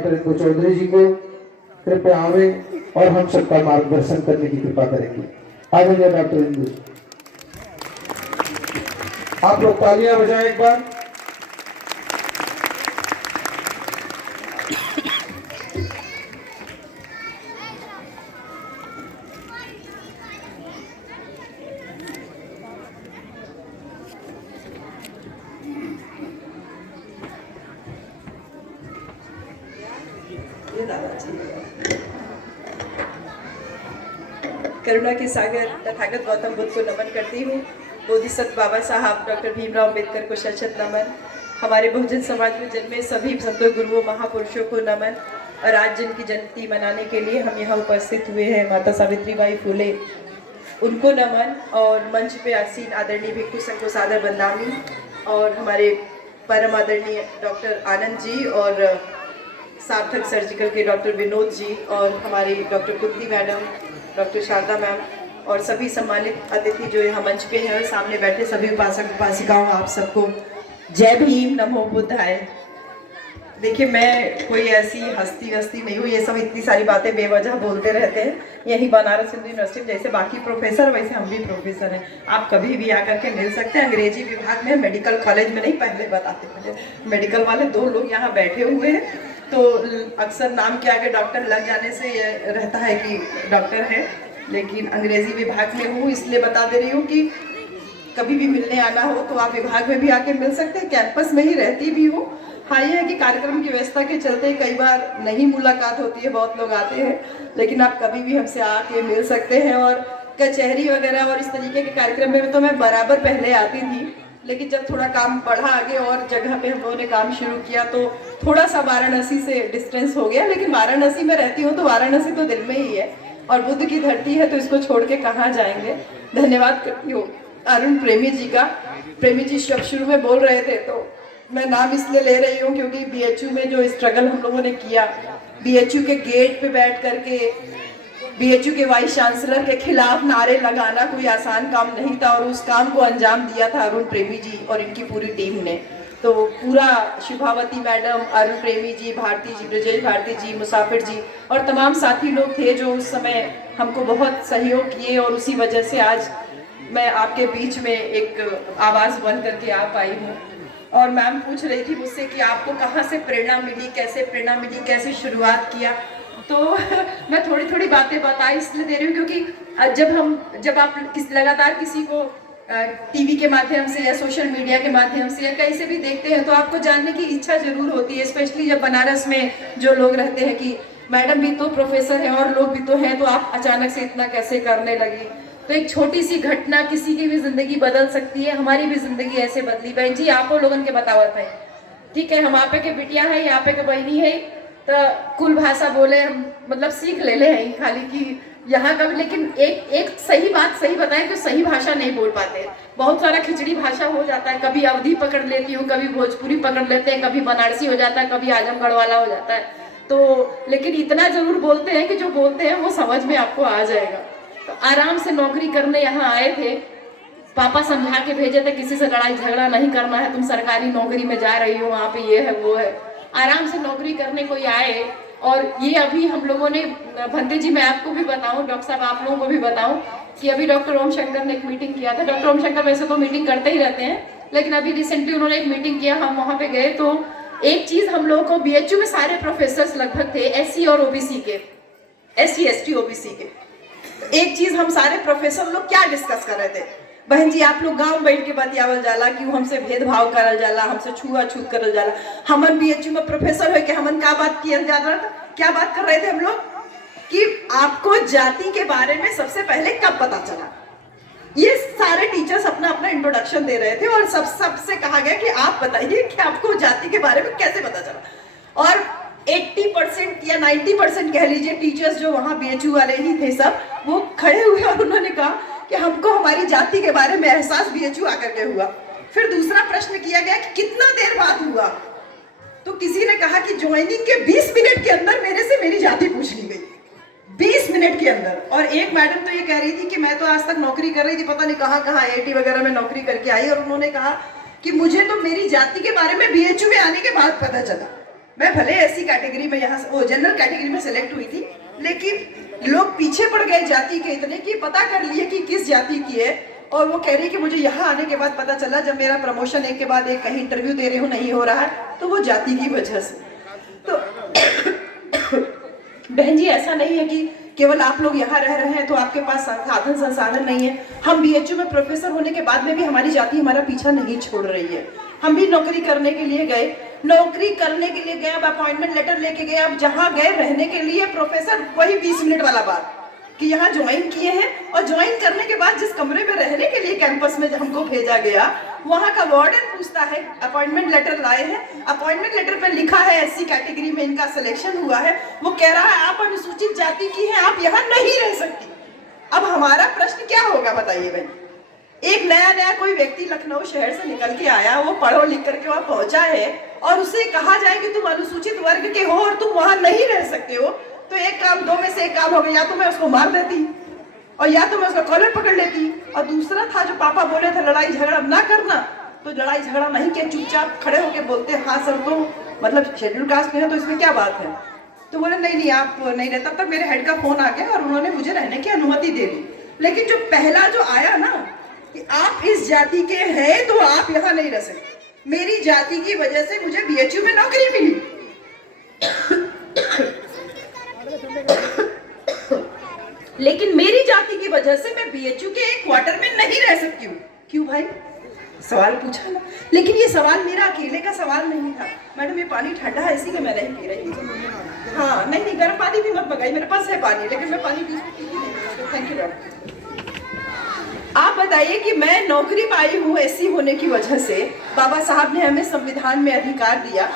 Doctor Indu Chaudhary जी को कृपया आवे और हम सबका मार्गदर्शन करने की कृपा करेंगे। आगे डॉक्टर इंदु, आप लोग तालियां बजाएं एक बार। करुणा के सागर तथागत गौतम बुद्ध को नमन करती हूँ। बोधिसत्व बाबा साहब डॉक्टर भीमराव अम्बेडकर को शत नमन। हमारे बहुजन समाज में जन्मे सभी संतों गुरुओं महापुरुषों को नमन। और आज जिनकी जयंती मनाने के लिए हम यहाँ उपस्थित हुए हैं, माता सावित्रीबाई फुले, उनको नमन। और मंच पे आसीन आदरणीय भिक्षु संघ को सादर बंदामी, और हमारे परम आदरणीय डॉक्टर आनंद जी और सार्थक सर्जिकल के डॉक्टर विनोद जी, और हमारी doctor Kunti madam, doctor Sharada ma'am, और सभी सम्मानित अतिथि जो यहाँ मंच पे हैं और सामने बैठे सभी उपासक उपासिकाओं, आप सबको जय भीम, नमो बुद्धाय। देखिए, मैं कोई ऐसी हस्ती वस्ती नहीं हूँ, ये सब इतनी सारी बातें बेवजह बोलते रहते हैं। यही बनारस हिंदू यूनिवर्सिटी में जैसे बाकी प्रोफेसर, वैसे हम भी प्रोफेसर हैं। आप कभी भी आकर के मिल सकते हैं। अंग्रेजी विभाग में, मेडिकल कॉलेज में नहीं, पहले बताते मुझे मेडिकल वाले 2 लोग यहाँ बैठे हुए हैं, तो अक्सर नाम के आगे डॉक्टर लग जाने से ये रहता है कि डॉक्टर है, लेकिन अंग्रेजी विभाग में हूँ, इसलिए बता दे रही हूँ कि कभी भी मिलने आना हो तो आप विभाग में भी आके मिल सकते हैं। कैंपस में ही रहती भी हूँ। हाँ, ये है कि कार्यक्रम की व्यवस्था के चलते कई बार नहीं मुलाकात होती है, बहुत लोग आते हैं, लेकिन आप कभी भी हमसे आके मिल सकते हैं। और कचहरी वगैरह और इस तरीके के कार्यक्रम में तो मैं बराबर पहले आती थी, लेकिन जब थोड़ा काम बढ़ा आगे और जगह पे हम लोगों ने काम शुरू किया तो थोड़ा सा वाराणसी से डिस्टेंस हो गया। लेकिन वाराणसी में रहती हूँ तो वाराणसी तो दिल में ही है, और बुद्ध की धरती है, तो इसको छोड़ के कहाँ जाएंगे। धन्यवाद करती हूँ अरुण प्रेमी जी का। प्रेमी जी शब्द शुरू में बोल रहे थे, तो मैं नाम इसलिए ले रही हूँ क्योंकि बीएचयू में जो स्ट्रगल हम लोगों ने किया, बीएचयू के गेट पे बैठ करके बीएचयू के वाइस चांसलर के खिलाफ नारे लगाना कोई आसान काम नहीं था, और उस काम को अंजाम दिया था अरुण प्रेमी जी और इनकी पूरी टीम ने। तो पूरा शुभावती मैडम, अरुण प्रेमी जी, भारती जी, ब्रजेश भारती जी, मुसाफिर जी और तमाम साथी लोग थे जो उस समय हमको बहुत सहयोग किए, और उसी वजह से आज मैं आपके बीच में एक आवाज़ बन करके आ पाई हूँ। और मैम पूछ रही थी मुझसे कि आपको कहाँ से प्रेरणा मिली, कैसे प्रेरणा मिली, कैसे शुरुआत किया, तो मैं थोड़ी थोड़ी बातें बता इसलिए दे रही हूँ क्योंकि जब आप लगातार किसी को टीवी के माध्यम से या सोशल मीडिया के माध्यम से या कहीं से भी देखते हैं तो आपको जानने की इच्छा जरूर होती है, स्पेशली जब बनारस में जो लोग रहते हैं कि मैडम भी तो प्रोफेसर हैं और लोग भी तो हैं, तो आप अचानक से इतना कैसे करने लगी। तो एक छोटी सी घटना किसी की भी जिंदगी बदल सकती है, हमारी भी जिंदगी ऐसे बदली। बहन जी, आपो लोगन के बतावत है, ठीक है, हम आपे के बिटिया है, यहाँ पे के बहनी है, तो कुल भाषा बोले हम मतलब सीख ले हैं खाली कि यहाँ का भी, लेकिन एक सही बात सही बताएं तो सही भाषा नहीं बोल पाते। बहुत सारा खिचड़ी भाषा हो जाता है, कभी अवधी पकड़ लेती हूँ, कभी भोजपुरी पकड़ लेते हैं, कभी बनारसी हो जाता है, कभी आजमगढ़ वाला हो जाता है, तो लेकिन इतना जरूर बोलते हैं कि जो बोलते हैं वो समझ में आपको आ जाएगा। तो आराम से नौकरी करने यहाँ आए थे, पापा समझा के भेजे थे किसी से लड़ाई झगड़ा नहीं करना है, तुम सरकारी नौकरी में जा रही हो, वहाँ पे ये है वो है, आराम से नौकरी करने को आए। और ये अभी हम लोगों ने, भंते जी मैं आपको भी बताऊं, डॉक्टर साहब आप लोगों को भी बताऊं कि अभी डॉक्टर ओम शंकर ने एक मीटिंग किया था। डॉक्टर ओम शंकर वैसे तो मीटिंग करते ही रहते हैं, लेकिन अभी रिसेंटली उन्होंने एक मीटिंग किया, हम वहाँ पे गए, तो एक चीज हम लोगों को, बीएचयू में सारे प्रोफेसर लगभग थे एससी और ओबीसी के, एससी एसटी ओबीसी के, एक चीज हम सारे प्रोफेसर लोग क्या डिस्कस कर रहे थे, बहन जी आप लोग गांव बैठ के बतियावल जाला कि हमसे भेदभाव करल जाला, हमसे छुआछूत करल जाला। हमन बीएचयू में प्रोफेसर है कि हमन क्या बात किया जा रहा था, क्या बात कर रहे थे हम लोग कि आपको जाति के बारे में सबसे पहले कब पता चला। ये सारे टीचर्स अपना अपना इंट्रोडक्शन दे रहे थे और सबसे कहा गया कि आप बताइए कि आपको जाति के बारे में कैसे पता चला। और 80% या 90% कह लीजिए टीचर्स जो वहाँ बीएचयू वाले ही थे सब, वो खड़े हुए और उन्होंने कहा कि हमको हमारी जाति के बारे में एहसास बीएचयू आकर के हुआ। फिर दूसरा प्रश्न किया गया कि कितना देर बाद हुआ, तो किसी ने कहा कि ज्वाइनिंग के 20 मिनट के अंदर मेरे से मेरी जाति पूछ ली गई, 20 मिनट के अंदर। और एक मैडम तो ये कह रही थी कि मैं तो आज तक नौकरी कर रही थी, पता नहीं कहाँ कहाँ आईआईटी वगैरह में नौकरी करके आई, और उन्होंने कहा कि मुझे तो मेरी जाति के बारे में बीएचयू में आने के बाद पता चला। मैं भले ऐसी कैटेगरी में यहाँ वो जनरल कैटेगरी में सेलेक्ट हुई थी, लेकिन लोग पीछे पड़ गए जाति के इतने कि पता कर लिए कि किस जाति की है। और वो कह रही कि मुझे यहाँ आने के बाद पता चला, जब मेरा प्रमोशन एक के बाद एक कहीं इंटरव्यू दे रही हूँ नहीं हो रहा है, तो वो जाति की वजह से। तो बहन जी, ऐसा नहीं है कि केवल आप लोग यहाँ रह रहे हैं तो आपके पास साधन संसाधन नहीं है। हम बीएचयू में प्रोफेसर होने के बाद में भी हमारी जाति हमारा पीछा नहीं छोड़ रही है। हम भी नौकरी करने के लिए गए, अब अपॉइंटमेंट लेटर लेके गए, अब जहाँ गए रहने के लिए प्रोफेसर वही 20 मिनट वाला बात कि यहाँ ज्वाइन किए हैं, और ज्वाइन करने के बाद जिस कमरे में रहने के लिए कैंपस में हमको भेजा गया, वहाँ का वार्डन पूछता है अपॉइंटमेंट लेटर लाए हैं, अपॉइंटमेंट लेटर पे लिखा है एससी कैटेगरी में इनका सिलेक्शन हुआ है, वो कह रहा है आप अनुसूचित जाति की हैं, आप यहाँ नहीं रह सकती। अब हमारा प्रश्न क्या होगा बताइए भाई? एक नया कोई व्यक्ति लखनऊ शहर से निकल के आया, वो पढ़ो लिख करके वहाँ पहुंचा है, और उसे कहा जाए कि तुम अनुसूचित वर्ग के हो और तुम वहाँ नहीं रह सकते हो, तो एक काम, दो में से एक काम हो गया, या तो मैं उसको मार देती और या तो मैं उसका कॉलर पकड़ लेती। और दूसरा था जो पापा बोले थे लड़ाई झगड़ा ना करना, तो लड़ाई झगड़ा नहीं किया, चुपचाप खड़े होके बोलते हाँ सर, तो मतलब शेड्यूल कास्ट में है तो इसमें क्या बात है। तो बोले नहीं आप नहीं रहता। तब तक मेरे हेड का फोन आ गया और उन्होंने मुझे रहने की अनुमति दे दी। लेकिन जो पहला जो आया ना कि आप इस जाति के हैं तो आप यहाँ नहीं रह सकते, मेरी जाति की वजह से मुझे बीएचयू में नौकरी मिली, लेकिन मेरी जाति की वजह से मैं बीएचयू के एक क्वार्टर में नहीं रह सकती हूँ। क्यों भाई? सवाल पूछा ना, लेकिन ये सवाल मेरा अकेले का सवाल नहीं था। मैडम ये पानी ठंडा है इसीलिए मैं नहीं पी रही थी। हाँ नहीं गर्म पानी भी मत मंगाई, मेरे पास है पानी, लेकिन मैं पानी पी नहीं। Thank you doctor. आप बताइए कि मैं नौकरी पाई हूँ एससी होने की वजह से, बाबा साहब ने हमें संविधान में अधिकार दिया,